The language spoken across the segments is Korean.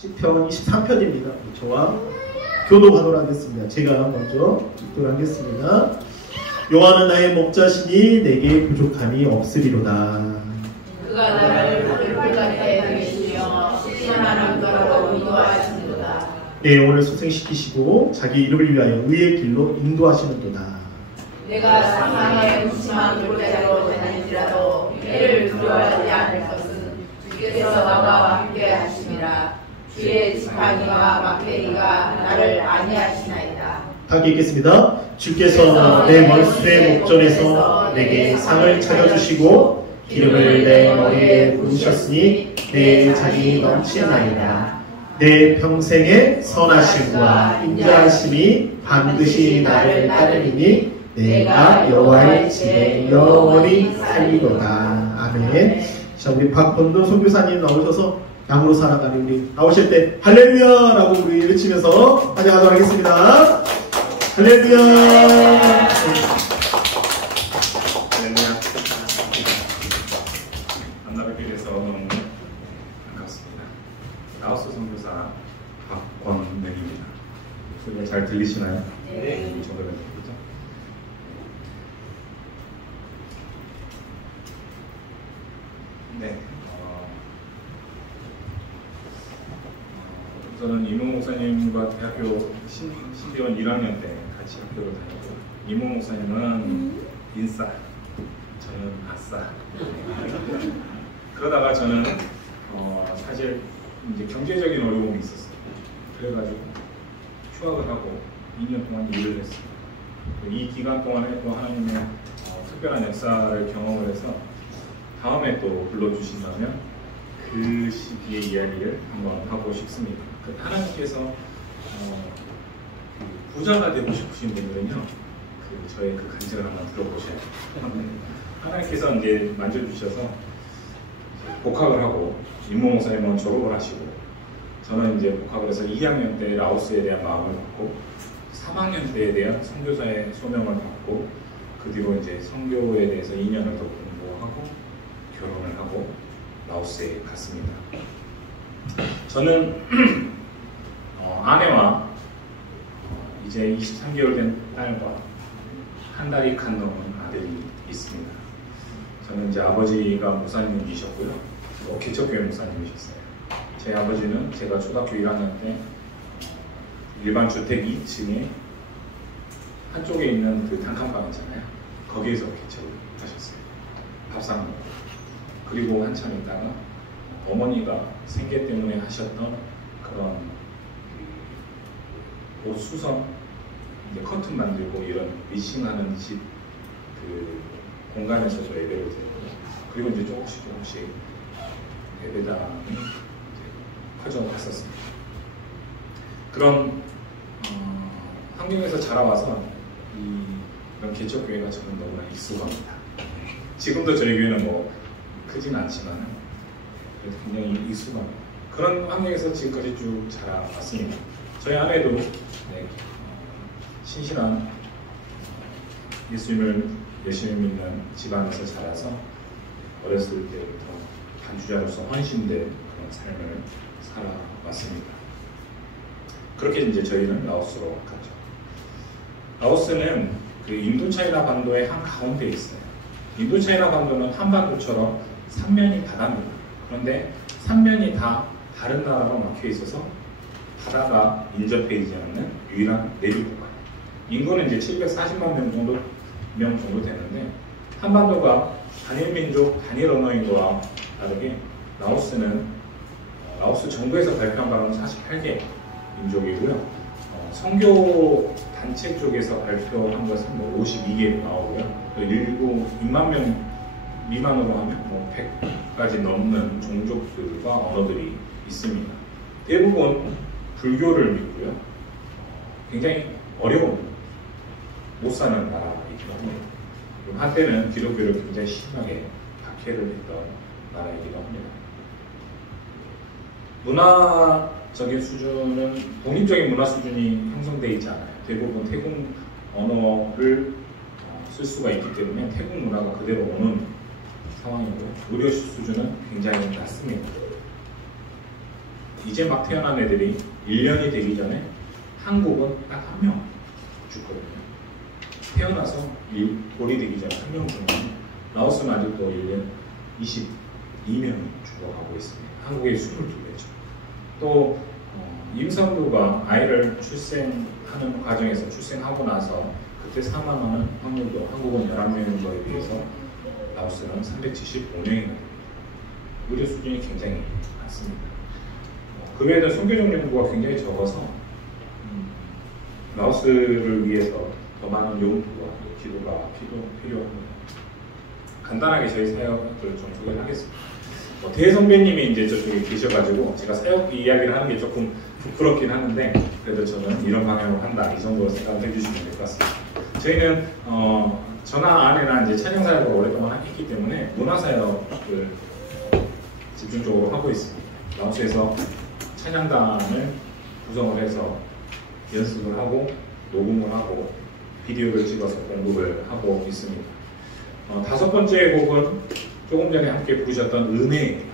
시편 23편입니다. 저와 교독하도록 하겠습니다. 제가 먼저 읽도록 하겠습니다. 여호와는 나의 목자시니 내게 부족함이 없으리로다. 그가 나를 풀밭에 들이시며 신실한 강가로 인도하시는도다. 내 영혼을 소생시키시고 자기 이름을 위하여 의의 길로 인도하시는도다. 내가 사망의 음침한 골짜기로 다닐지라도 해를 두려워하지 않을 것은 주께서 나와 함께 하심이라. 주의 지팡이와 막대기가 나를 안위하시나이다. 다 읽겠습니다. 주께서 내 머릿속의 목전에서 내게 상을 차려주시고 기름을 내 머리에 부으셨으니 내 잔이 넘치나이다. 내 평생의 선하심과 인자하심이 반드시 나를 따르리니 내가 여호와의 집에 영원히 살리로다. 아멘. 자, 우리 박본도 선교사님 나오셔서 양으로 살아가는 우리 나오실 때 할렐루야라고 우리 외치면서 찬양하도록 하겠습니다. 할렐루야. 할렐루야. 만나뵙게 돼서 너무 반갑습니다. 라오스 선교사 박권명입니다. 소리가 잘 들리시나요? 네. 저도 들리죠? 네. 저는 이모 목사님과 대학교 신대원 1학년 때 같이 학교를 다녔고, 이모 목사님은 인싸, 저는 아싸. 그러다가 저는 사실 이제 경제적인 어려움이 있었어요. 그래가지고 휴학을 하고 2년 동안 일을 했어요. 이 기간 동안에 또 하나님의 특별한 역사를 경험을 해서 다음에 또 불러주신다면 그 시기의 이야기를 한번 하고 싶습니다. 하나님께서 부자가 되고 싶으신 분들은요, 저의 그 간증을 한번 들어보셔야 돼요. 하나님께서 이제 만져주셔서 복학을 하고 임모 목사님은 졸업을 하시고, 저는 이제 복학을 해서 2학년 때 라오스에 대한 마음을 갖고 3학년 때에 대한 선교사의 소명을 받고, 그 뒤로 이제 선교에 대해서 2년을 더 공부하고 결혼을 하고 라오스에 갔습니다. 저는 아내와 이제 23개월 된 딸과 한 달이 간 넘은 아들이 있습니다. 저는 이제 아버지가 목사님이셨고요, 개척교회 목사님이셨어요. 제 아버지는 제가 초등학교 1학년 때 일반 주택 2층에 한쪽에 있는 그 단칸방 있잖아요. 거기에서 개척을 하셨어요. 밥상 먹고. 그리고 한참 있다가 어머니가 생계 때문에 하셨던 그런 옷 수선, 이제 커튼 만들고 이런 미싱하는 집 그 공간에서도 예배를 드렸고, 그리고 이제 조금씩 예배당이 커져갔었습니다. 그런 환경에서 자라와서 이런 개척교회가 저는 너무나 익숙합니다. 지금도 저희 교회는 뭐 크진 않지만 그래도 굉장히 익숙합니다. 그런 환경에서 지금까지 쭉 자라왔습니다. 저희 아내도 신실한 예수님을 열심히 믿는 집안에서 자라서 어렸을 때부터 반주자로서 헌신된 그런 삶을 살아왔습니다. 그렇게 이제 저희는 라오스로 갔죠. 라오스는 그 인도차이나 반도의 한 가운데에 있어요. 인도차이나 반도는 한반도처럼 삼면이 바다입니다. 그런데 삼면이 다 다른 나라로 막혀 있어서 바다가 인접해 있지 않는 유일한 내륙 국가예요. 인구는 이제 740만 명 정도 되는데, 한반도가 단일 민족, 단일 언어인 거와 다르게 라오스는 라오스 정부에서 발표한 바로는 48개 민족이고요. 선교 단체 쪽에서 발표한 것은 뭐 52개 나오고요. 또 인구 2만 명 미만으로 하면 뭐 100까지 넘는 종족들과 언어들이 있습니다. 대부분 불교를 믿고요. 굉장히 어려운 못 사는 나라이기도 합니다. 한때는 기독교를 굉장히 심하게 박해를 했던 나라이기도 합니다. 문화적인 수준은 독립적인 문화 수준이 형성되어 있지 않아요. 대부분 태국 언어를 쓸 수가 있기 때문에 태국 문화가 그대로 오는 상황이고, 의료 수준은 굉장히 낮습니다. 이제 막 태어난 애들이 1년이 되기 전에 한국은 딱 한 명 죽거든요. 태어나서 돌이 되기 전에 한 명 죽으면 라오스는 아직도 1년 22명이 죽어가고 있습니다. 한국의 22배죠. 또 임산부가 아이를 출생하는 과정에서 출생하고 나서 그때 사망하는 확률도 한국은 11명인 거에 비해서 라오스는 375명이나 됩니다. 의료 수준이 굉장히 낮습니다. 그 외에는 성교정 연구가 굉장히 적어서 라오스를 위해서 더 많은 용기와 기도가 필요합니다. 간단하게 저희 사역을 좀 소개를 하겠습니다. 대선배님이 이제 저쪽에 계셔가지고 제가 사역 이야기를 하는 게 조금 부끄럽긴 하는데 그래도 저는 이런 방향으로 한다 이 정도로 생각을 해주시면 될 것 같습니다. 저희는 전화 안에나 이제 찬양 사역을 오랫동안 했기 때문에 문화 사역을 집중적으로 하고 있습니다. 라오스에서 찬양단을 구성을 해서 연습을 하고 녹음을 하고 비디오를 찍어서 공부를 하고 있습니다. 5번째 곡은 조금 전에 함께 부르셨던 은혜.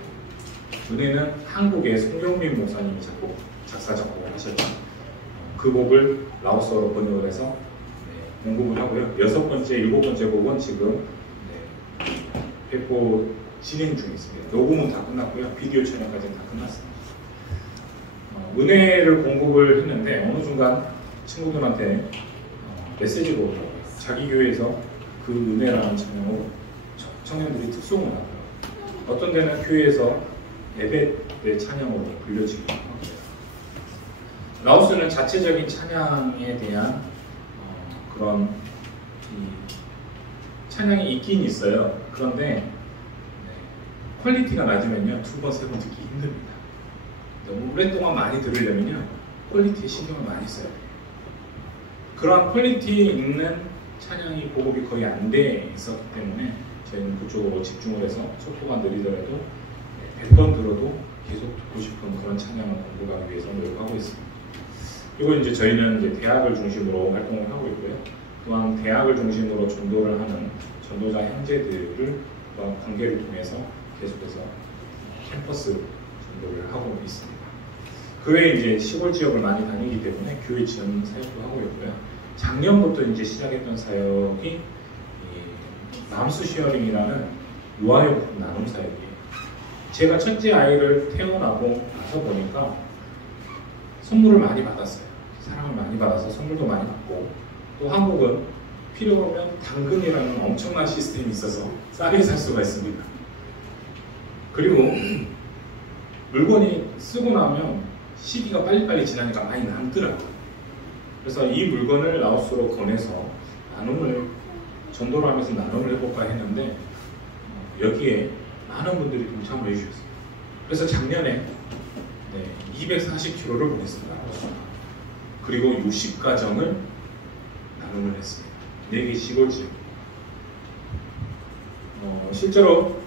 은혜는 한국의 송경민 목사님이 작사 작곡을 하셨죠. 그 곡을 라오스어로 번역을 해서 공부를 하고요. 6번째, 7번째 곡은 지금 배포 진행 중에 있습니다. 녹음은 다 끝났고요. 비디오 촬영까지는 다 끝났습니다. 은혜를 공부를 했는데 어느 순간 친구들한테 메시지가 오더라고요. 자기 교회에서 그 은혜라는 찬양으로 청년들이 특송을 하더라고요. 어떤 데는 교회에서 예배 때 찬양으로 불려지기도 합니다. 라오스는 자체적인 찬양에 대한 그런 찬양이 있긴 있어요. 그런데 퀄리티가 낮으면요 2번, 3번 듣기 힘듭니다. 너무 오랫동안 많이 들으려면요 퀄리티에 신경을 많이 써야 돼요. 그런 퀄리티 있는 찬양이 보급이 거의 안 돼 있었기 때문에 저희는 그쪽으로 집중을 해서 속도가 느리더라도 100번 들어도 계속 듣고 싶은 그런 찬양을 공부하기 위해서 노력하고 있습니다. 그리고 이제 저희는 이제 대학을 중심으로 활동을 하고 있고요. 또한 대학을 중심으로 전도를 하는 전도자 형제들과 관계를 통해서 계속해서 캠퍼스 전도를 하고 있습니다. 그 외에 이제 시골 지역을 많이 다니기 때문에 교회 지원 사역도 하고 있고요. 작년부터 이제 시작했던 사역이 맘스 쉐어링이라는 유아용품 나눔 사역이에요. 제가 첫째 아이를 태어나고 나서 보니까 선물을 많이 받았어요. 사랑을 많이 받아서 선물도 많이 받고 또 한국은 필요하면 당근이라는 엄청난 시스템이 있어서 싸게 살 수가 있습니다. 그리고 물건이 쓰고 나면 시기가 빨리빨리 지나니까 많이 남더라고요. 그래서 이 물건을 라오스로 권해서 나눔을 전도를 하면서 나눔을 해볼까 했는데 여기에 많은 분들이 동참을 해주셨어요. 그래서 작년에 240kg를 보냈습니다. 그리고 60가정을 나눔을 했습니다. 4개 시골 지역. 실제로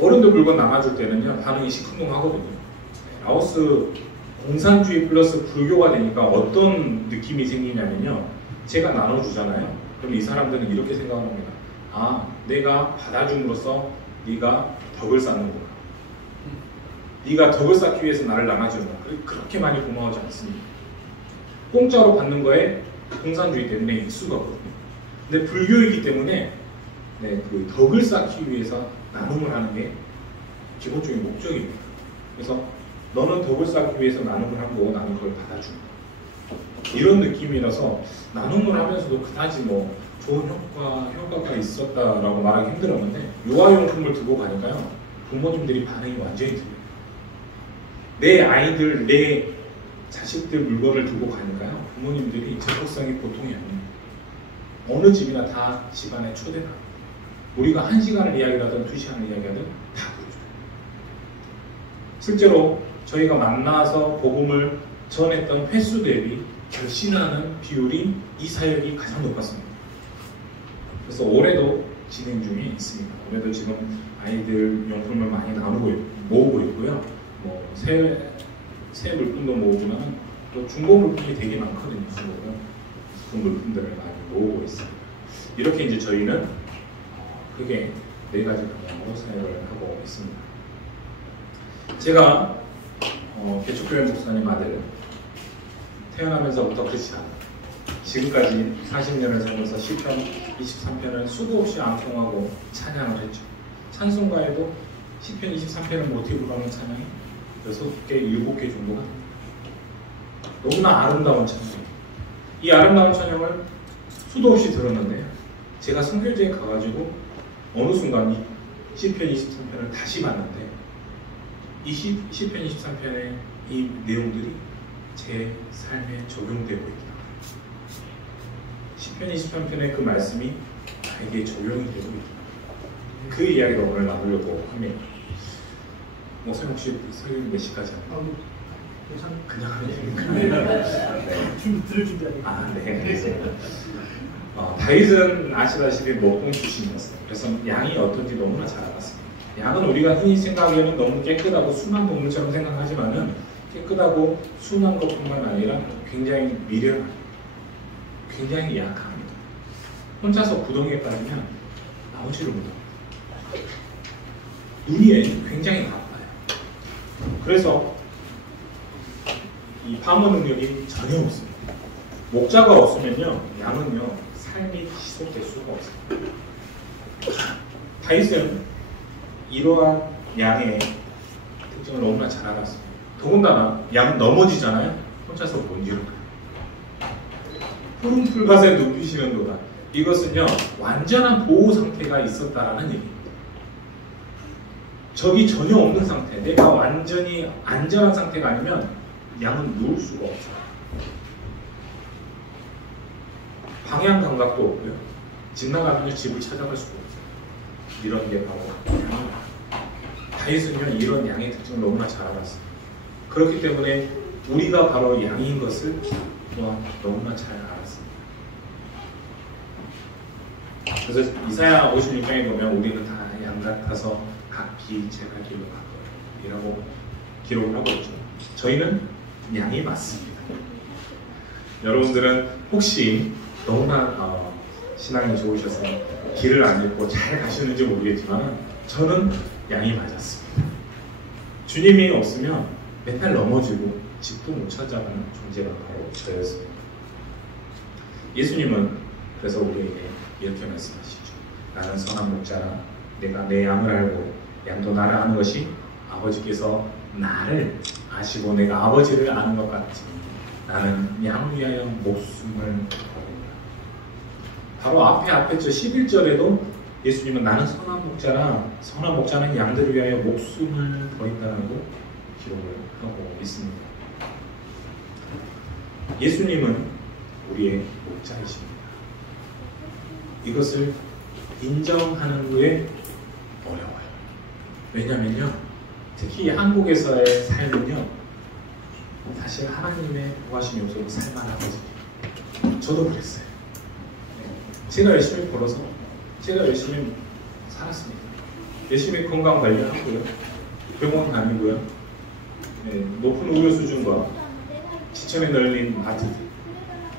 어른들 물건 나눠줄 때는요 반응이 시큰둥하거든요. 라오스 공산주의 플러스 불교가 되니까 어떤 느낌이 생기냐면요, 제가 나눠주잖아요. 그럼 이 사람들은 이렇게 생각합니다. 아, 내가 받아줌으로써 네가 덕을 쌓는구나. 네가 덕을 쌓기 위해서 나를 나눠주는구나. 그렇게 많이 고마워하지 않습니다. 공짜로 받는 거에 공산주의 때문에 익숙하거든요. 근데 불교이기 때문에 그 덕을 쌓기 위해서 나눔을 하는 게 기본적인 목적입니다. 그래서 너는 덕을 쌓기 위해서 나눔을 한 거고 나는 그걸 받아준다. 이런 느낌이라서 나눔을 하면서도 그다지 뭐 좋은 효과가 있었다라고 말하기 힘들었는데 유아용품을 두고 가니까요 부모님들이 반응이 완전히 틀려요. 내 아이들, 내 자식들 물건을 두고 가니까요 부모님들이 적극성이 보통이 아닙니다. 어느 집이나 다 집안에 초대가 우리가 1시간을 이야기하든 2시간을 이야기하든 다 보여줘요. 실제로 저희가 만나서 복음을 전했던 횟수 대비 결신하는 비율이 이 사역이 가장 높았습니다. 그래서 올해도 진행 중에 있습니다. 올해도 지금 아이들 용품을 많이 모으고 있고요. 뭐 새 물품도 모으지만 또 중고 물품이 되게 많거든요. 그 물품들을 많이 모으고 있습니다. 이렇게 이제 저희는 크게 4가지 방향으로 사역을 하고 있습니다. 제가 개척교회 목사님 아들 태어나면서부터 그렇지 않아. 지금까지 40년을 살면서 시편 23편을 수도 없이 암송하고 찬양을 했죠. 찬송가에도 시편 23편을 모티브로 하는 찬양이 6개, 7개 정도가 됩니다. 너무나 아름다운 찬양. 이 아름다운 찬양을 수도 없이 들었는데 제가 선교지에 가가지고 어느 순간 이 시편 23편을 다시 봤는데 이 시편 23편의 이 내용들이 제 삶에 적용되고 있다. 시편 23편의 그 말씀이 나에게 적용이 되고 있다. 그 이야기를 오늘 나누려고 합니다. 목사님 혹시 설교 몇 시까지 하나요? 그냥 하면 들을 준비하니까. 아, 네. 다윗은 아시다시피 목동 출신이었어요. 그래서 양이 어떤지 너무나 잘 알았습니다. 양은 우리가 흔히 생각하기에는 너무 깨끗하고 순한 동물처럼 생각하지만은 깨끗하고 순한 것뿐만 아니라 굉장히 미련하고 굉장히 약합니다. 혼자서 구덩이에 빠지면 나오지를 못합니다. 눈이 굉장히 나빠요. 그래서 이 방어 능력이 전혀 없습니다. 목자가 없으면요, 양은요, 삶이 지속될 수가 없습니다. 다윗은 이러한 양의 특징을 너무나 잘 알았습니다. 더군다나 양은 넘어지잖아요. 혼자서 못 일어나요. 푸른 풀밭에 눕히시는도다. 이것은요, 완전한 보호 상태가 있었다라는 얘기입니다. 적이 전혀 없는 상태, 내가 완전히 안전한 상태가 아니면 양은 누울 수가 없어요. 방향 감각도 없고요. 집 나가면 집을 찾아갈 수가 없어요. 이런 게 바로 양입니다. 다윗은요, 이런 양의 특징을 너무나 잘 알았습니다. 그렇기 때문에 우리가 바로 양인 것을 또한 너무나 잘 알았습니다. 그래서 이사야 56장에 보면 우리는 다 양 같아서 각기 제 갈 길로 갈 거예요 이라고 기록을 하고 있죠. 저희는 양이 맞습니다. 여러분들은 혹시 너무나 신앙이 좋으셔서 길을 안 잃고 잘 가시는지 모르겠지만 저는 양이 맞았습니다. 주님이 없으면 맨날 넘어지고 집도 못 찾아가는 존재가 바로 저였습니다. 예수님은 그래서 우리에게 이렇게 말씀하시죠. 나는 선한 목자라 내가 내 양을 알고 양도 나를 아는 것이 아버지께서 나를 아시고 내가 아버지를 아는 것 같지. 나는 양을 위하여 목숨을 버린다. 바로 앞에 저 11절에도 예수님은 나는 선한 목자라 선한 목자는 양들을 위하여 목숨을 버린다고 기록을 하고 있습니다. 예수님은 우리의 목자이십니다. 이것을 인정하는 후에 어려워요. 왜냐면요, 특히 한국에서의 삶은요, 사실 하나님의 보호하심이 없어도 살만하거든요. 저도 그랬어요. 제가 열심히 벌어서 제가 열심히 살았습니다. 열심히 건강 관리하고요, 병원 다니고요, 높은 의료 수준과 지천에 널린 아티들,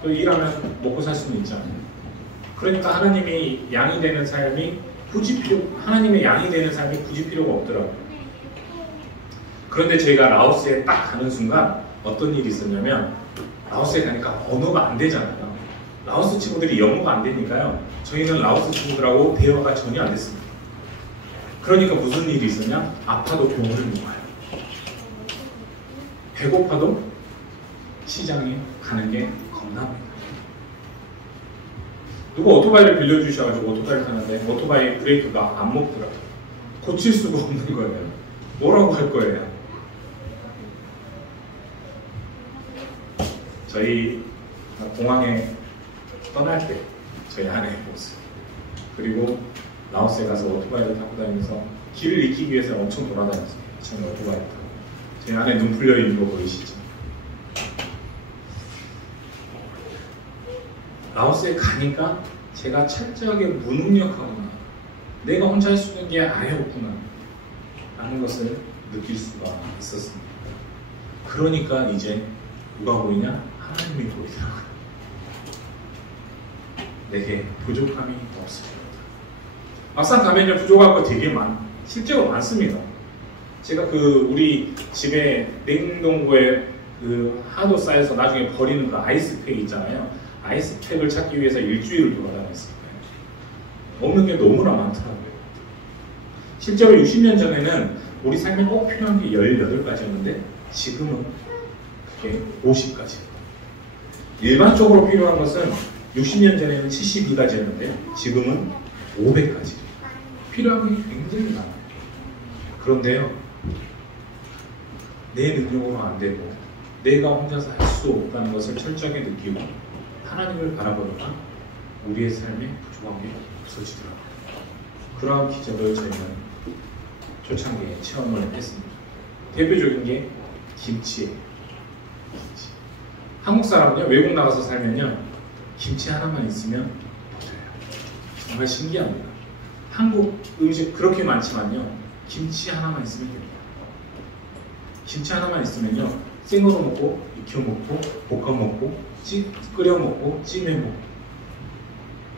또 일하면 먹고 살 수는 있잖아요. 그러니까 하나님이 양이 되는 삶이 하나님의 양이 되는 삶이 굳이 필요가 없더라고요. 그런데 저희가 라오스에 딱 가는 순간 어떤 일이 있었냐면, 라오스에 가니까 언어가 안 되잖아요. 라오스 친구들이 영어가 안 되니까요, 저희는 라오스 친구들하고 대화가 전혀 안 됐습니다. 그러니까 무슨 일이 있었냐? 아파도 병원을 못 가요. 배고파도 시장에 가는 게 겁납니다. 누가 오토바이를 빌려주셔가지고 오토바이를 타는데 오토바이 브레이크가 안 먹더라고요. 고칠 수가 없는 거예요. 뭐라고 할 거예요? 저희 공항에 떠날 때 저희 아내의 모습, 그리고 라오스에 가서 오토바이를 타고 다니면서 길을 익히기 위해서 엄청 돌아다녔어요. 저는 오토바이 타고. 저희 아내 눈 풀려 있는 거 보이시죠? 라오스에 가니까 제가 철저하게 무능력하구나, 내가 혼자 할 수 있는 게 아예 없구나 라는 것을 느낄 수가 있었습니다. 그러니까 이제 누가 보이냐? 하나님이 보이더라고요. 내게 부족함이 없습니다. 막상 가면요, 부족할 거 되게 실제로 많습니다. 제가 우리 집에 냉동고에 하도 쌓여서 나중에 버리는 그 아이스팩 있잖아요. 아이스팩을 찾기 위해서 일주일을 돌아다녔을 거예요. 없는 게 너무나 많더라고요. 실제로 60년 전에는 우리 삶에 꼭 필요한 게 18가지였는데 지금은 그게 50가지입니다. 일반적으로 필요한 것은 60년 전에는 72가지였는데요. 지금은 500가지. 필요한 게 굉장히 많아요. 그런데요, 내 능력으로 안 되고 내가 혼자서 할 수 없다는 것을 철저하게 느끼고 하나님을 바라보다가 우리의 삶에 부족한 게 없어지더라고요. 그러한 기적을 저희는 초창기에 체험을 했습니다. 대표적인 게 김치예요. 김치. 한국 사람은요, 외국 나가서 살면요, 김치 하나만 있으면 돼요. 정말 신기합니다. 한국 음식 그렇게 많지만요, 김치 하나만 있으면 됩니다. 김치 하나만 있으면요, 생으로 먹고, 익혀 먹고, 볶아 먹고, 끓여 먹고, 찜해 먹고.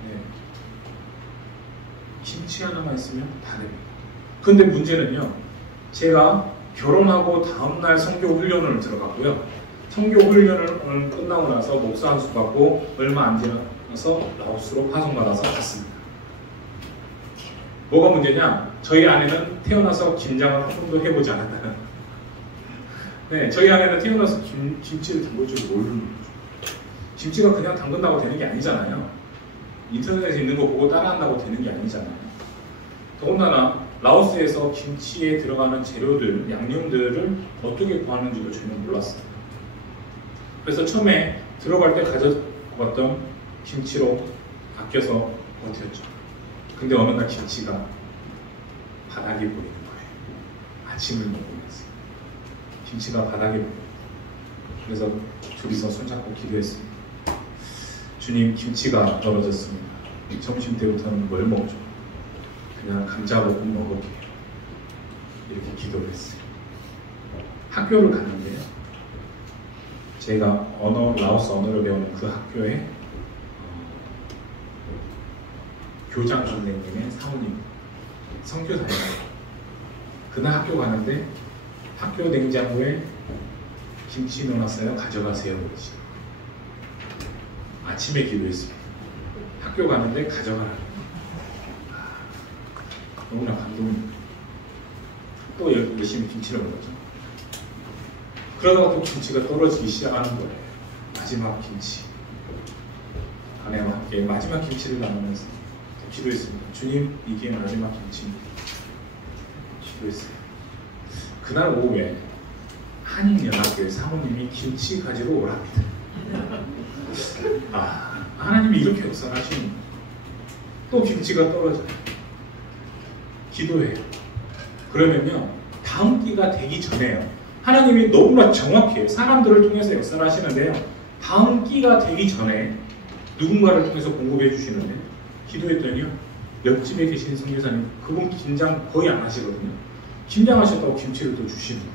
네. 김치 하나만 있으면 다 됩니다. 근데 문제는요, 제가 결혼하고 다음날 선교 훈련을 들어갔고요. 선교 훈련을 끝나고 나서 목사 한 수 받고 얼마 안 지나서 라오스로 파송받아서 갔습니다. 뭐가 문제냐? 저희 아내는 태어나서 김장을 한 번도 해보지 않았다는. 네, 저희 아내는 태어나서 김치를 담글 줄 모르는 거죠. 김치가 그냥 담근다고 되는 게 아니잖아요. 인터넷에서 있는 거 보고 따라한다고 되는 게 아니잖아요. 더군다나 라오스에서 김치에 들어가는 재료들, 양념들을 어떻게 구하는지도 전혀 몰랐어요. 그래서 처음에 들어갈 때 가져갔던 김치로 아껴서 버텼죠. 근데 어느 날 김치가 바닥에 보이는 거예요. 아침을 먹으면서 김치가 바닥에 보여요. 그래서 둘이서 손잡고 기도했습니다. 주님, 김치가 떨어졌습니다. 점심 때부터는 뭘 먹죠? 그냥 감자볶음 먹을게요. 이렇게 기도를 했어요. 학교를 갔는데요, 제가 라오스 언어를 배우는 그 학교에 교장 선생님의 사모님, 선교사예요. 그날 학교 가는데 학교 냉장고에 김치 넣어놨어요. 가져가세요. 그러지. 아침에 기도했습니다. 학교 가는데 가져가라고. 너무나 감동입니다. 또 열심히 김치를 먹었죠. 그러다가 또 김치가 떨어지기 시작하는 거예요. 마지막 김치. 아내와 함께 마지막 김치를 나누면서 기도했습니다. 주님, 이게 마지막 김치입니다. 기도했어요. 그날 오후에 한인연합교회 사모님이 김치 가지러 오랍니다. 하나님이 이렇게 역사를 하시는. 또 김치가 떨어져요. 기도해요. 그러면요, 다음 끼가 되기 전에요, 하나님이 너무나 정확해요. 사람들을 통해서 역사를 하시는데요, 다음 끼가 되기 전에 누군가를 통해서 공급해 주시는데, 기도했더니요, 옆집에 계신 선교사님, 그분 김장 거의 안 하시거든요. 김장하셨다고 김치를 또 주시는 거예요.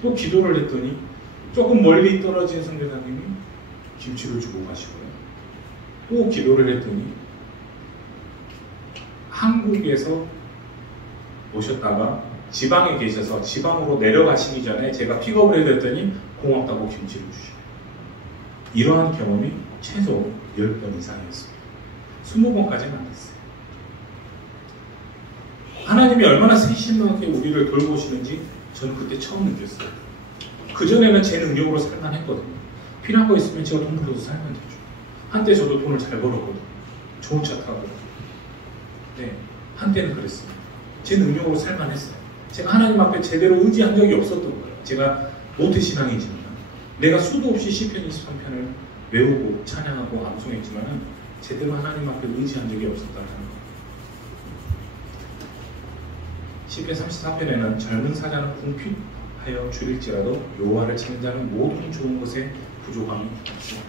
또 기도를 했더니 조금 멀리 떨어진 선교사님이 김치를 주고 가시고요. 또 기도를 했더니 한국에서 오셨다가 지방에 계셔서 지방으로 내려가시기 전에 제가 픽업을 해드렸더니 고맙다고 김치를 주시고, 이러한 경험이 최소 10번 이상이었습니다. 20번까지는 안 됐어요. 하나님이 얼마나 세심하게 우리를 돌보시는지 저는 그때 처음 느꼈어요. 그전에는 제 능력으로 살만 했거든요. 필요한 거 있으면 제가 돈 벌어서 살면 되죠. 한때 저도 돈을 잘 벌었거든요. 좋은 차 타고. 네, 한때는 그랬어요. 제 능력으로 살만 했어요. 제가 하나님 앞에 제대로 의지한 적이 없었던 거예요. 제가 모태신앙이지만 내가 수도 없이 시편 23편을 외우고 찬양하고 암송했지만 제대로 하나님 앞에 의지한 적이 없었다는 거예요. 시편 34편에는 젊은 사자는 궁핍하여 줄일지라도 여호와를 찾는 자는 모든 좋은 것에 부족함이 없습니다.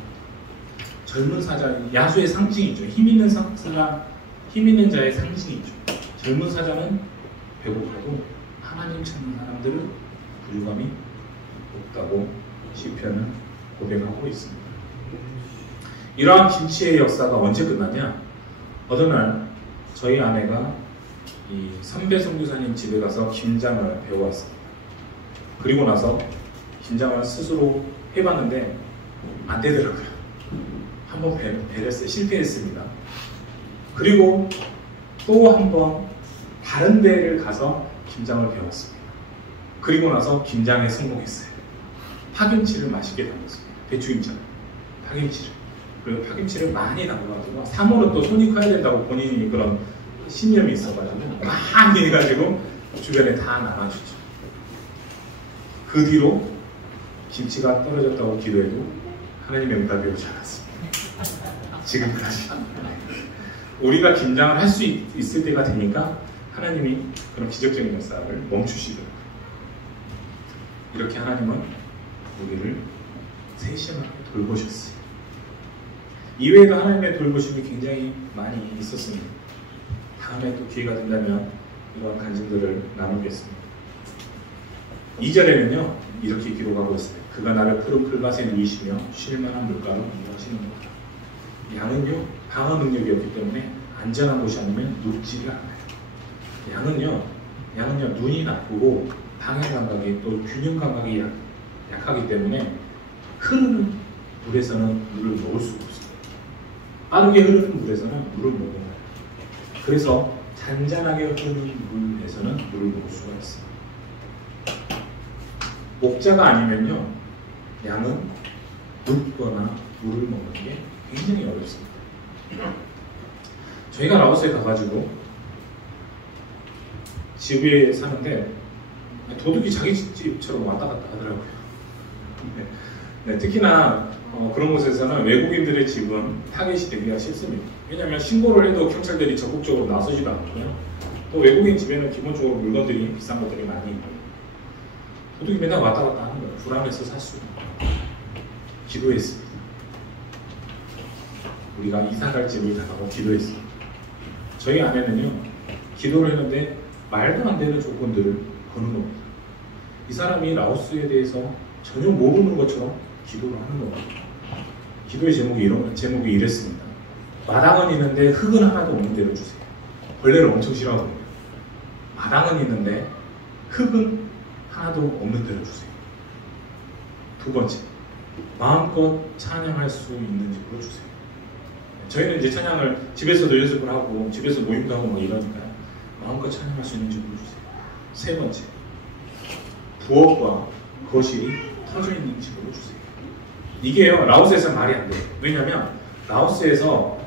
젊은 사자, 야수의 상징이죠. 힘 있는 사람, 힘 있는 자의 상징이죠. 젊은 사자는 배고파도 하나님 찾는 사람들은 부족함이 없다고 시편은 고백하고 있습니다. 이러한 김치의 역사가 언제 끝나냐? 어느 날 저희 아내가 이 선배 선교사님 집에 가서 김장을 배워왔습니다. 그리고 나서 김장을 스스로 해봤는데 안 되더라고요. 한번 배렸어요. 실패했습니다. 그리고 또 한 번 다른 데를 가서 김장을 배웠습니다. 그리고 나서 김장에 성공했어요. 파김치를 맛있게 담갔습니다. 배추김장, 파김치를. 그리고 파김치를 많이 담가가지고 3월은 또 손이 커야 된다고 본인이 그런 신념이 있어가지고 많이 해가지고 주변에 다 나눠주죠. 그 뒤로 김치가 떨어졌다고 기도해도 하나님의 응답이 오지 않았습니다. 지금까지. 우리가 김장을 할 수 있을 때가 되니까 하나님이 그런 기적적인 역사를 멈추시더라고요. 이렇게 하나님은 우리를 세심하게 돌보셨어요. 이외에도 하나님의 돌보심이 굉장히 많이 있었습니다. 다음에 또 기회가 된다면 이러한 간증들을 나누겠습니다. 2절에는요 이렇게 기록하고 있어요. 그가 나를 푸른 풀밭에 누이시며 쉴만한 물가로 인도하시는 것. 양은요 방어 능력이 없기 때문에 안전한 곳이 아니면 눕지가 않아요. 양은요 눈이 나쁘고 방해 감각이 또 균형 감각이 약하기 때문에 흐르는 물에서는 물을 먹을 수가 없어요. 빠르게 흐르는 물에서는 물을 못 먹어요. 그래서 잔잔하게 흐르는 물에서는 물을 먹을 수가 있어요. 목자가 아니면요 양은 눕거나 물을 먹는 게 굉장히 어렵습니다. 저희가 라오스에 가가지고 지구에 사는데 도둑이 자기 집처럼 왔다 갔다 하더라고요. 네, 특히나 그런 곳에서는 외국인들의 집은 타겟이 되기가 쉽습니다. 왜냐하면 신고를 해도 경찰들이 적극적으로 나서지도 않고요. 또 외국인 집에는 기본적으로 물건들이 비싼 것들이 많이 있고 도둑이 맨날 왔다 갔다 하는 거예요. 불안해서 살 수가 없어요. 기도했습니다. 우리가 이사갈 집을 가고 기도했습니다. 저희 아내는요 기도를 했는데 말도 안 되는 조건들을 거는 겁니다. 이 사람이 라오스에 대해서 전혀 모르는 것처럼 기도를 하는 겁니다. 기도의 제목이 이랬습니다. 마당은 있는데 흙은 하나도 없는 대로 주세요. 벌레를 엄청 싫어하거든요. 마당은 있는데 흙은 하나도 없는 대로 주세요. 두 번째, 마음껏 찬양할 수 있는 집으로 주세요. 저희는 이제 찬양을 집에서도 연습을 하고 집에서 모임도 하고 막 이러니까요. 마음껏 찬양할 수 있는 집으로 주세요. 세 번째, 부엌과 거실이 터져 있는 집으로 주세요. 이게요 라오스에서는 말이 안 돼요. 왜냐하면 라오스에서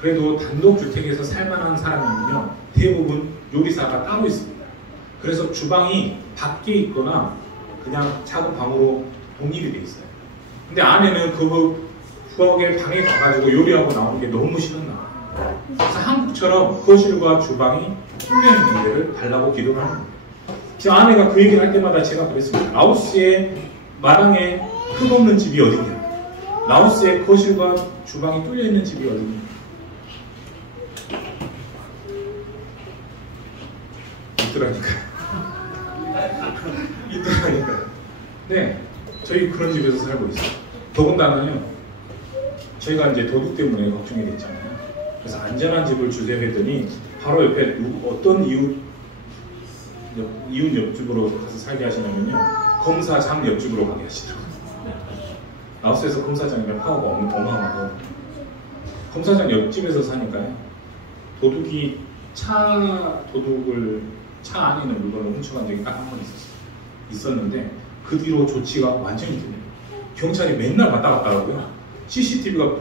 그래도 단독주택에서 살만한 사람이면요 대부분 요리사가 따로 있습니다. 그래서 주방이 밖에 있거나 그냥 작은 방으로 독립이 돼 있어요. 근데 아내는 그 부엌에 방에 가가지고 요리하고 나오는 게 너무 싫었나 봐요. 그래서 한국처럼 거실과 주방이 뚫려 있는 데를 달라고 기도를 하는 거예요. 제 아내가 그 얘기를 할 때마다 제가 그랬습니다. 라오스의 마당에 흙 없는 집이 어디냐? 라오스의 거실과 주방이 뚫려 있는 집이 어디냐? 있더라니까요. 네, 저희 그런 집에서 살고 있어요. 더군다나요, 저희가 이제 도둑 때문에 걱정이 됐잖아요. 그래서 안전한 집을 주세요 했더니 바로 옆에 어떤 이웃 옆집으로 가서 살게 하시냐면요, 검사장 옆집으로 가게 하시더라고요. 라오스에서 검사장이면 파워가 어마어마하거든요. 검사장 옆집에서 사니까요, 도둑이 차 안에 있는 물건을 훔쳐간 적이 딱 한 번 있었는데 그 뒤로 조치가 완전히 틀려요. 경찰이 맨날 왔다 갔다 하고요. CCTV가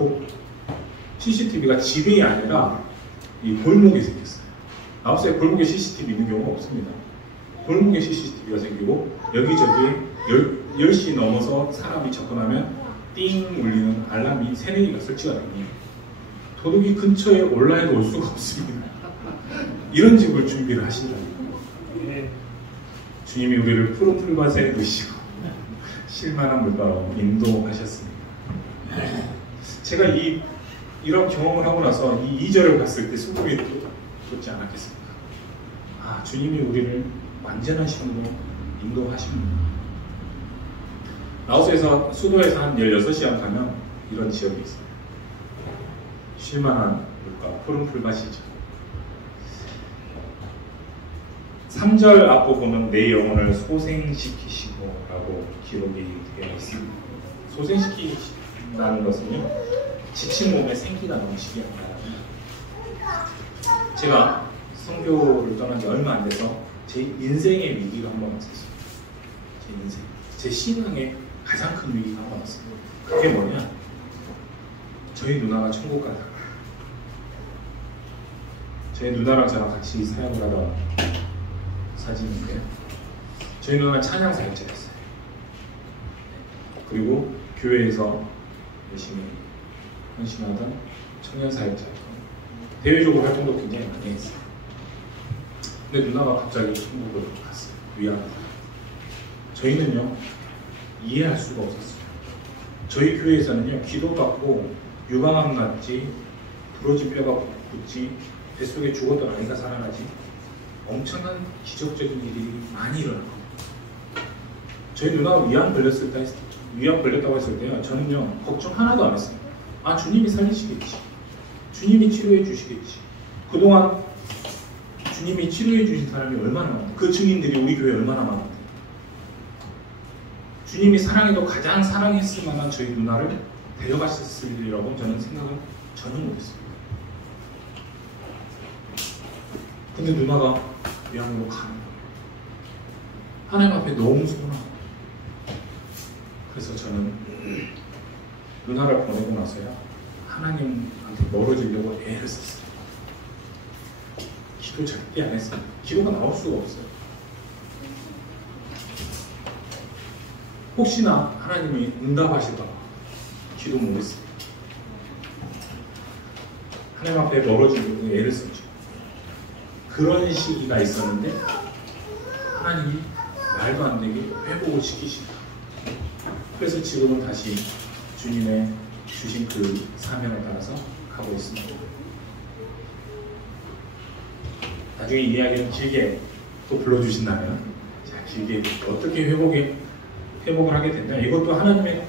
집이 아니라 이 골목에 생겼어요. 라오스에 골목에 CCTV 있는 경우가 없습니다. 골목에 CCTV가 생기고 여기저기 10시 넘어서 사람이 접근하면 띵 울리는 알람이 3-4개가 설치가 됩니다. 도둑이 근처에 온라인에 올 수가 없습니다. 이런 집을 준비를 하신다는 거예요. 주님이 우리를 푸른 풀밭에 두시고 쉴만한 물가로 인도하셨습니다. 제가 이런 경험을 하고 나서 이 2절을 봤을 때 소금이 돋지 않았겠습니까? 아, 주님이 우리를 완전한 힘으로 인도하십니다. 라오스에서 수도에서 한 16시간 가면 이런 지역이 있어요. 쉴만한 물가, 푸른 풀밭이죠. 3절 앞부분은 내 영혼을 소생시키시고 라고 기록이 되어 있습니다. 소생시키신다는 것은요, 지친 몸에 생기가 넘치게 한다. 제가 선교를 떠난 지 얼마 안 돼서 제 인생의 위기가 한 번 왔었어요. 제 인생, 제 신앙의 가장 큰 위기가 한 번 왔어요. 그게 뭐냐? 저희 누나가 천국 가다가, 저희 누나랑 저랑 같이 사역을 하던 사진인데요. 저희 누나는 찬양 사역자였어요. 그리고 교회에서 열심히 헌신하던 청년 사역자였고, 대외적으로 활동도 굉장히 많이 했어요. 근데 누나가 갑자기 천국으로 갔어요. 위안으로. 저희는요, 이해할 수가 없었어요. 저희 교회에서는요, 기도받고 유방암 났지, 부러진 뼈가 붙지, 뱃속에 죽었던 아이가 살아나지, 엄청난 기적적인 일이 많이 일어난 겁니다. 저희 누나가 위암 걸렸다고 했을 때요, 저는요, 걱정 하나도 안 했어요. 아, 주님이 살리시겠지. 주님이 치료해 주시겠지. 그동안 주님이 치료해 주신 사람이 얼마나 많은데, 그 증인들이 우리 교회에 얼마나 많은데, 주님이 사랑해도 가장 사랑했을 만한 저희 누나를 데려가셨으리라고 저는 생각을 전혀 못했습니다. 근데 누나가 위암으로 가는 거예요. 하나님 앞에 너무 서운하고, 그래서 저는 누나를 보내고 나서야 하나님한테 멀어지려고 애를 썼어요. 기도 절대 안 했어요. 기도가 나올 수가 없어요. 혹시나 하나님이 응답하실까 봐 기도 못했어요. 하나님 앞에 멀어지려고 애를 썼죠. 그런 시기가 있었는데 하나님이 말도 안 되게 회복을 시키신다. 그래서 지금은 다시 주님의 주신 그 사명을 따라서 가고 있습니다. 나중에 이야기는 길게 또 불러주신다면, 자, 길게 어떻게 회복을 하게 된다. 이것도 하나님의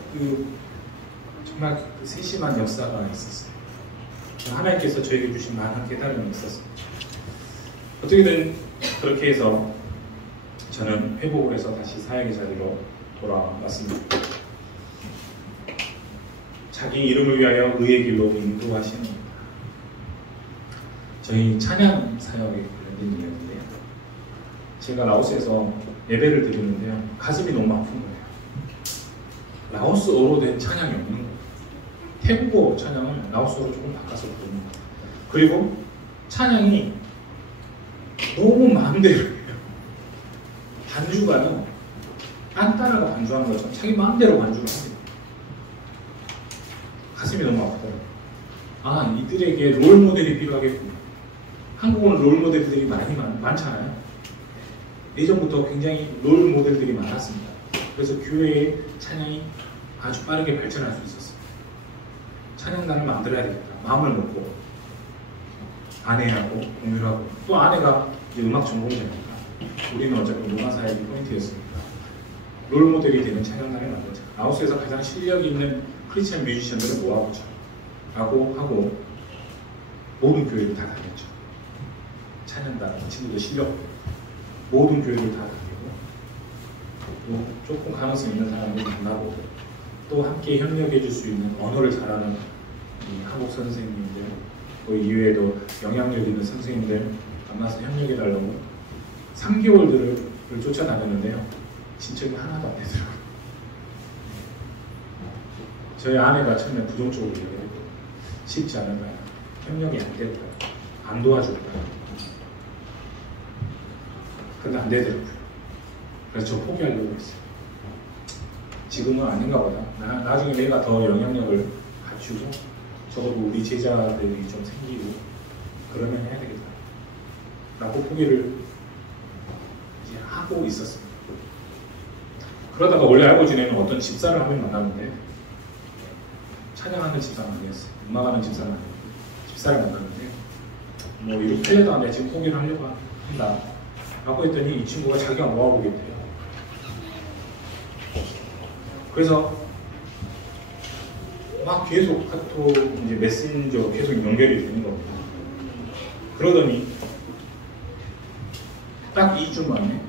정말 그 세심한 역사가 있었어요. 하나님께서 저에게 주신 많은 깨달음이 있었습니다. 어떻게든 그렇게 해서 저는 회복을 해서 다시 사역의 자리로 돌아왔습니다. 자기 이름을 위하여 의의 길로 인도하시는 겁니다. 저희 찬양 사역에 관련된 이야기인데요. 제가 라오스에서 예배를 드리는데요, 가슴이 너무 아픈 거예요. 라오스어로 된 찬양이 없는 거예요. 태국어 찬양을 라오스어로 조금 바꿔서 부르는 거예요. 그리고 찬양이 너무 마음대로 해요. 반주가요, 딴따라가 반주하는 것처럼 자기 마음대로 반주를 합니다. 가슴이 너무 아프더라고요. 아, 이들에게 롤모델이 필요하겠군요. 한국은 롤모델들이 많잖아요. 예전부터 굉장히 롤모델들이 많았습니다. 그래서 교회의 찬양이 아주 빠르게 발전할 수 있었어요. 찬양단을 만들어야 되겠다. 마음을 먹고 아내하고 공유를 하고, 또 아내가 이제 음악 전공자니까 우리는 어차피 문화사역이 포인트였으니까 롤모델이 되는 찬양단을 만들자. 라오스에서 가장 실력 있는 크리스찬 뮤지션들을 모아보자 라고 하고 모든 교회를 다 다녔죠. 찬양단 친구들 실력 모든 교회를 다 다니고, 또 조금 가능성 있는 사람들 만나고, 또 함께 협력해 줄 수 있는 언어를 잘하는 한국 선생님들, 또 이외에도 영향력 있는 선생님들 만나서 협력해 달라고 3개월들을 쫓아다녔는데요, 진척이 하나도 안 되더라고요. 저희 아내가 처음에 부정적으로 얘기했고, 쉽지 않은 거야. 협력이 안 됐다. 안 도와줬다. 근데 안 되더라고요. 그래서 저 포기하려고 했어요. 지금은 아닌가 보다. 나중에 내가 더 영향력을 갖추고, 적어도 우리 제자들이 좀 생기고, 그러면 해야 되겠다. 라고 포기를 이제 하고 있었습니다. 그러다가 원래 알고 지내는 어떤 집사를 한 명 만났는데, 찬양하는 집사는 아니었어요. 음악하는 집사는 아니었어요. 집사를 만났는데, 뭐 이렇게 팔려도 안 돼. 지금 포기를 하려고 한다. 라고 했더니 이 친구가 자기가 뭐하고 오겠대요. 그래서 막 계속 카톡, 이제 메신저 계속 연결이 되는 겁니다. 그러더니 딱 2주 만에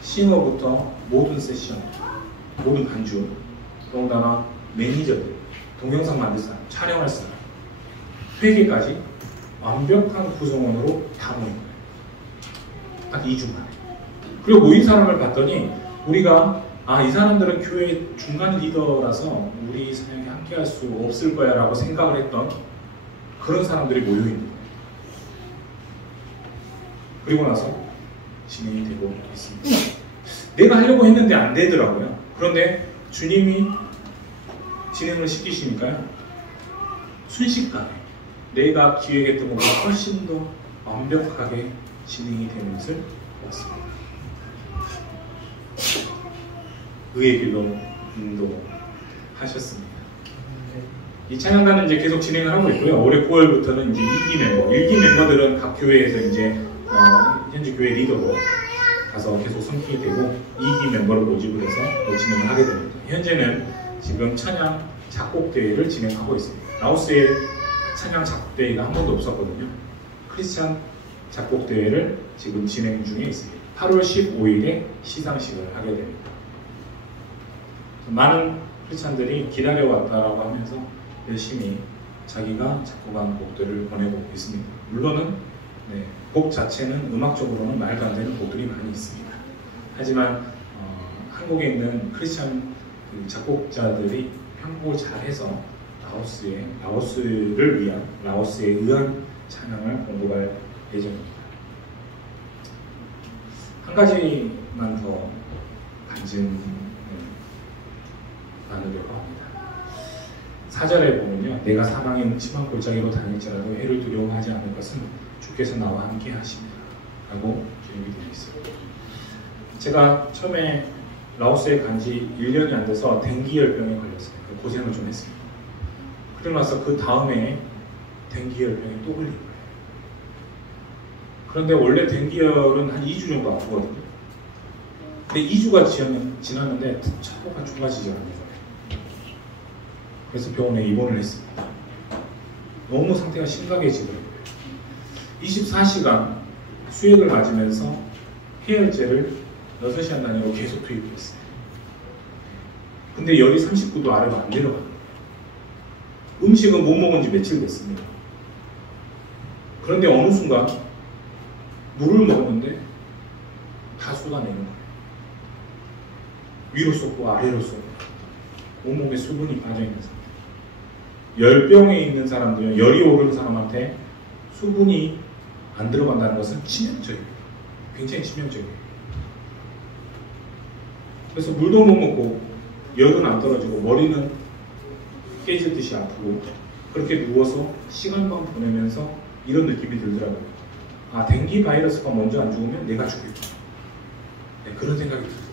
싱어부터 모든 세션, 모든 반주, 더군다나 매니저들, 동영상 만들 사람, 촬영할 사람, 회계까지 완벽한 구성원으로 다 모인 거예요. 딱 2주 만에. 그리고 모인 사람을 봤더니 우리가 이 사람들은 교회 중간 리더라서 우리 사역에 함께 할 수 없을 거야 라고 생각을 했던 그런 사람들이 모여 있는 거예요. 그리고 나서 진행이 되고 있습니다. 내가 하려고 했는데 안 되더라고요. 그런데 주님이 진행을 시키시니까요. 순식간에 내가 기획했던 것보다 훨씬 더 완벽하게 진행이 되는 것을 봤습니다. 의의 길로 인도하셨습니다. 이 찬양단은 이제 계속 진행을 하고 있고요. 올해 9월부터는 이제 1기 멤버들은 각 교회에서 이제 현재 교회 리더로 가서 계속 선택이 되고 2기 멤버를 모집을 해서 또 진행을 하게 됩니다. 현재는 지금 찬양 작곡 대회를 진행하고 있습니다. 라오스에 찬양 작곡 대회가 한 번도 없었거든요. 크리스찬 작곡 대회를 지금 진행 중에 있습니다. 8월 15일에 시상식을 하게 됩니다. 많은 크리스찬들이 기다려왔다라고 하면서 열심히 자기가 작곡한 곡들을 보내고 있습니다. 물론은 곡 자체는 음악적으로는 말도 안 되는 곡들이 많이 있습니다. 하지만 한국에 있는 크리스찬 작곡자들이 편곡을 잘해서 라오스를 위한 라오스에 의한 찬양을 공급할 예정입니다. 한 가지만 더 간증 나누려고 합니다. 4절에 보면요, 내가 사망의 음침한 골짜기로 다닐지라도 해를 두려워하지 않을 것은 주께서 나와 함께 하십니다 라고 기록이 되어 있습니다. 제가 처음에 라오스에 간 지 1년이 안 돼서 댕기열병에 걸렸어요. 고생을 좀 했습니다. 그러고 나서 그 다음에 댕기열병에 또 걸린 거예요. 그런데 원래 댕기열은 한 2주 정도 아프거든요. 근데 2주가 지났는데 차도가 좋아지지 않는 거예요. 그래서 병원에 입원을 했습니다. 너무 상태가 심각해지더라고요. 24시간 수액을 맞으면서 해열제를 6시간 단위로 계속 투입했어요. 근데 열이 39도 아래로 안 내려가요. 음식은 못 먹은 지 며칠 됐습니다. 그런데 어느 순간 물을 먹었는데 다 쏟아내는 거예요. 위로 쏟고 아래로 쏟고 온몸에 수분이 빠져있는 상태. 열병에 있는 사람들은 열이 오르는 사람한테 수분이 안 들어간다는 것은 치명적이에요. 굉장히 치명적이에요. 그래서 물도 못 먹고 열은 안 떨어지고 머리는 깨지듯이 아프고 그렇게 누워서 시간만 보내면서 이런 느낌이 들더라고요. 댕기 바이러스가 먼저 안 죽으면 내가 죽겠구나. 그런 생각이 들더라고요.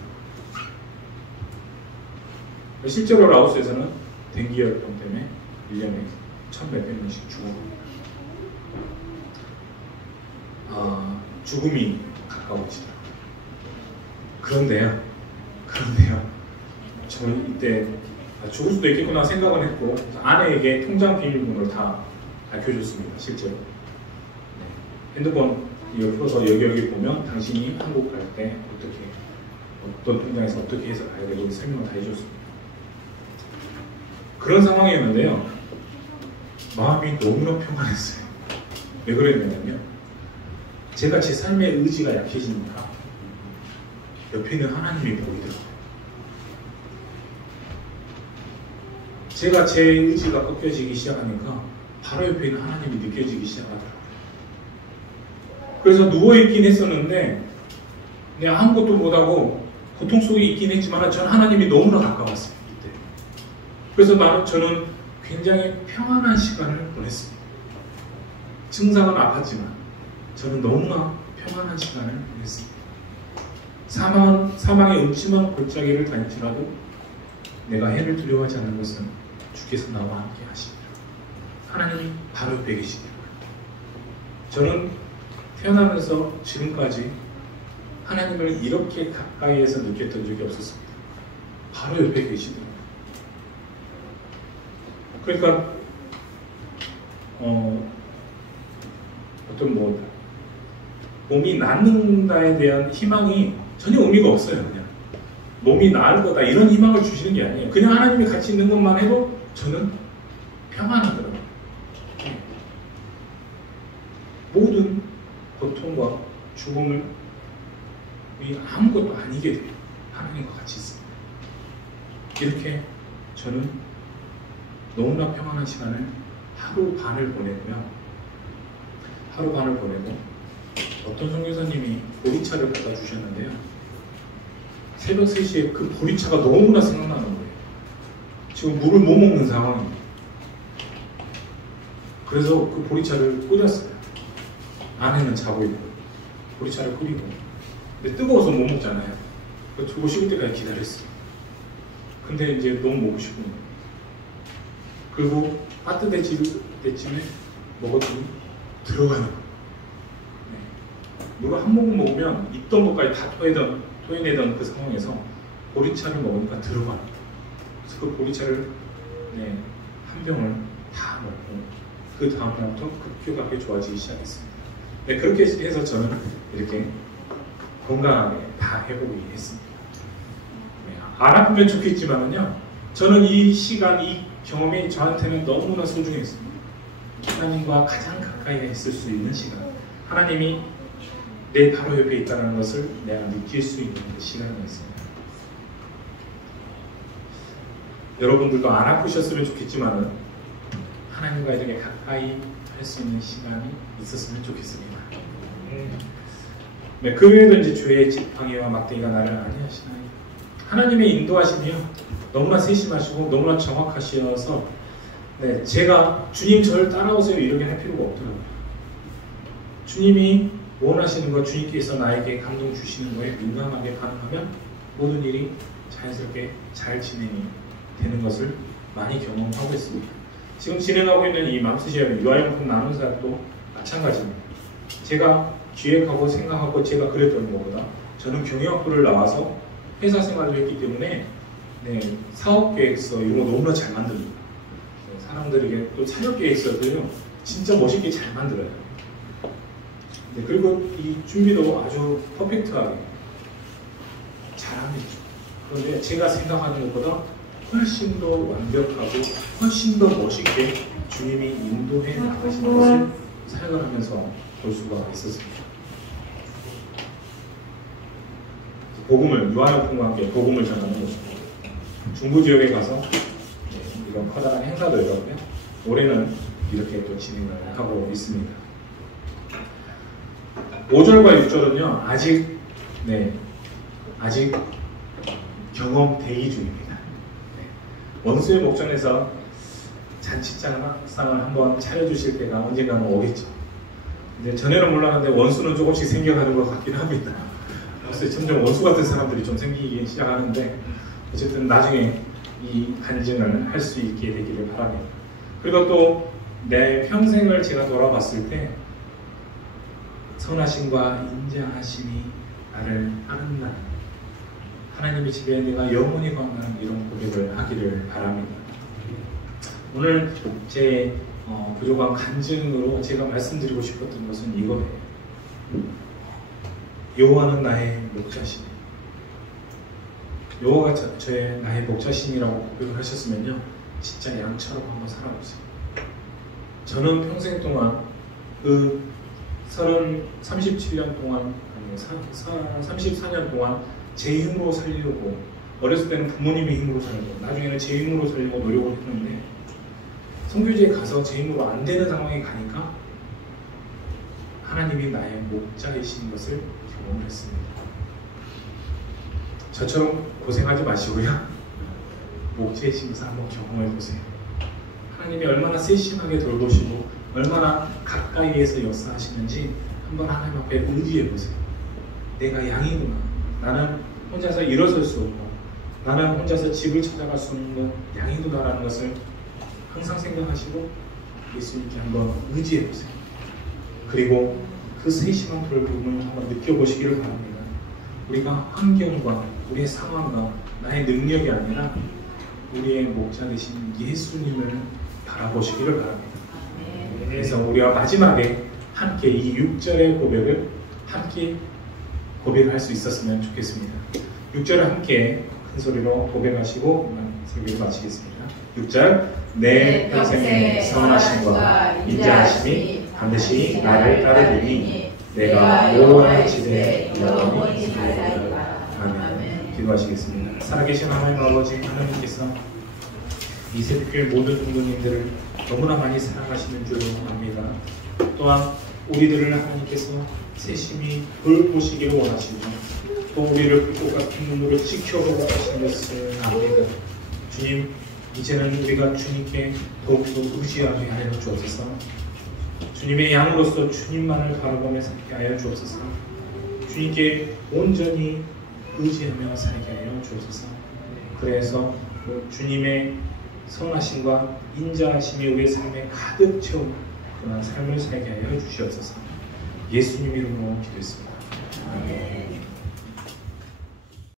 실제로 라오스에서는 댕기열병 때문에 1년에 1,100몇 명씩 죽어갑니다. 죽음이 가까워지더라고요. 그런데요, 저는 이때 죽을 수도 있겠구나 생각은 했고 아내에게 통장 비밀번호를 다 밝혀줬습니다. 실제로. 핸드폰 이거 풀어서 여기 보면 당신이 한국 갈 때 어떤 통장에서 어떻게 해서 가야 되고 설명을 다 해줬습니다. 그런 상황이었는데요, 마음이 너무나 평안했어요. 왜 그랬냐면요, 제가 제 삶의 의지가 약해지니까 옆에 있는 하나님이 보이더라고요. 제가 제 의지가 꺾여지기 시작하니까 바로 옆에 있는 하나님이 느껴지기 시작하더라고요. 그래서 누워있긴 했었는데 내가 아무것도 못하고 고통 속에 있긴 했지만 전 하나님이 너무나 가까웠어요. 이때. 그래서 저는 굉장히 평안한 시간을 보냈습니다. 증상은 아팠지만 저는 너무나 평안한 시간을 보냈습니다. 사망의 음침한 골짜기를 다닐지라도 내가 해를 두려워하지 않는 것은 주께서 나와 함께 하시리라. 하나님이 바로 옆에 계시리라. 저는 태어나면서 지금까지 하나님을 이렇게 가까이에서 느꼈던 적이 없었습니다. 바로 옆에 계시더라고요. 그러니까 어떤 몸이 낫는다에 대한 희망이 전혀 의미가 없어요. 그냥 몸이 나을 거다 이런 희망을 주시는 게 아니에요. 그냥 하나님이 같이 있는 것만 해도 저는 평안하더라고요. 모든 고통과 죽음을 아무것도 아니게 돼요. 하나님과 같이 있습니다. 이렇게 저는 너무나 평안한 시간을 하루 반을 보내고 어떤 선교사님이 보리차를 갖다 주셨는데요. 새벽 3시에 그 보리차가 너무나 생각나는 거예요. 지금 물을 못 먹는 상황입니다. 그래서 그 보리차를 끓였어요. 아내는 자고 있고 보리차를 끓이고, 근데 뜨거워서 못 먹잖아요. 그래서 두고 식을 때까지 기다렸어요. 근데 이제 너무 먹고 싶은 거예요. 그리고 따뜻해질 때쯤에 먹었더니 들어가는 거예요. 물을 한 모금 먹으면 있던 것까지 다 토해내던 그 상황에서 보리차를 먹으니까 들어가는 거예요. 그래서 그 보리차를 한 병을 다 먹고 그 다음날부터 급격하게 좋아지기 시작했습니다. 그렇게 해서 저는 이렇게 건강하게 다 회복이 했습니다. 안 아프면 좋겠지만은요, 저는 이 시간, 이 경험이 저한테는 너무나 소중했습니다. 하나님과 가장 가까이 있을 수 있는 시간, 하나님이 내 바로 옆에 있다는 것을 내가 느낄 수 있는 그 시간이었습니다. 여러분들도 안 아프셨으면 좋겠지만은 하나님과 이렇게 가까이 할 수 있는 시간이 있었으면 좋겠습니다. 그 외에도 이제 죄의 지팡이와 막대기가 나를 아니하시나니, 하나님의 인도하심이요 너무나 세심하시고 너무나 정확하셔서 제가 주님 저를 따라오세요 이렇게 할 필요가 없더라고요. 주님이 원하시는 것, 주님께서 나에게 감동 주시는 거에 민감하게 반응하면 모든 일이 자연스럽게 잘 진행이 되는 것을 많이 경험하고 있습니다. 지금 진행하고 있는 이 맘스시아의 유아용품 나눔 사역도 마찬가지입니다. 제가 기획하고 생각하고 제가 그랬던 것보다 저는 경영학부를 나와서 회사 생활을 했기 때문에 사업계획서 이런 거 너무나 잘 만듭니다. 사람들에게 또 사업계획서도요 진짜 멋있게 잘 만들어요. 그리고 이 준비도 아주 퍼펙트하게 잘합니다. 그런데 제가 생각하는 것보다 훨씬 더 완벽하고 훨씬 더 멋있게 주님이 인도해 나가시는 것을 사역을 하면서 볼 수가 있었습니다. 복음을, 유아용품과 함께 복음을 전하는 모습. 중부 지역에 가서 이런 커다란 행사도 열었고요. 올해는 이렇게 또 진행을 하고 있습니다. 5절과 6절은요 아직 경험 대기 중입니다. 원수의 목전에서 잔치상을 한번 차려주실 때가 언젠가는 오겠죠. 근데 전에는 몰랐는데 원수는 조금씩 생겨가는 것 같긴 합니다. 그래서 점점 원수 같은 사람들이 좀 생기기 시작하는데, 어쨌든 나중에 이 간증을 할 수 있게 되기를 바랍니다. 그리고 또 내 평생을 제가 돌아봤을 때 선하심과 인자하심이 나를 따른다, 하나님의 집에 내가 영원히 거한다는 이런 고백을 하기를 바랍니다. 오늘 제 부족한 간증으로 제가 말씀드리고 싶었던 것은 이거예요. 여호와는 나의 목자시니, 여호와가 나의 목자신이라고 고백을 하셨으면요 진짜 양처럼 한번 살아보세요. 저는 평생 동안 그 37년 동안, 34년 동안 제 힘으로 살려고, 어렸을 때는 부모님의 힘으로 살고 나중에는 제 힘으로 살려고 노력을 했는데, 선교지에 가서 제 힘으로 안 되는 상황에 가니까 하나님이 나의 목자이신 것을 경험을 했습니다. 저처럼 고생하지 마시고요, 목자이신 것을 한번 경험해 보세요. 하나님이 얼마나 세심하게 돌보시고 얼마나 가까이에서 역사하시는지 한번 하나님 앞에 의지해 보세요. 내가 양이구나, 나는 혼자서 일어설 수 없고 나는 혼자서 집을 찾아갈 수 없는 건 양이구나라는 것을 항상 생각하시고 예수님께 한번 의지해 보세요. 그리고 그 세심한 돌봄을 한번 느껴보시기를 바랍니다. 우리가 환경과 우리의 상황과 나의 능력이 아니라 우리의 목자 되신 예수님을 바라보시기를 바랍니다. 그래서 우리가 마지막에 함께 이 6절의 고백을 함께 고백을 할 수 있었으면 좋겠습니다. 6절을 함께 큰 소리로 고백하시고 설교를 마치겠습니다. 6절 내 평생의 선하심과 인자하심이 반드시 나를 따르리니 내가 영원한 집에 영원히 살리라. 아멘. 기도하시겠습니다. 살아계신 하나님 아버지, 하나님께서 이 새벽교회 모든 성도님들을 너무나 많이 사랑하시는 줄로 압니다. 또한 우리들을 하나님께서 세심히 돌보시기를 원하시고 또 우리를 불꽃 같은 눈으로 지켜보고 계신 것을 압니다. 주님, 이제는 우리가 주님께 더욱더 의지하게 하여 주옵소서. 주님의 양으로서 주님만을 바라보며 살게 하여 주옵소서. 주님께 온전히 의지하며 살게 하여 주옵소서. 그래서 주님의 선하심과 인자하심이 우리의 삶에 가득 채운 그런 삶을 살게 하여 주시옵소서. 예수님 이름으로 기도했습니다. 아멘.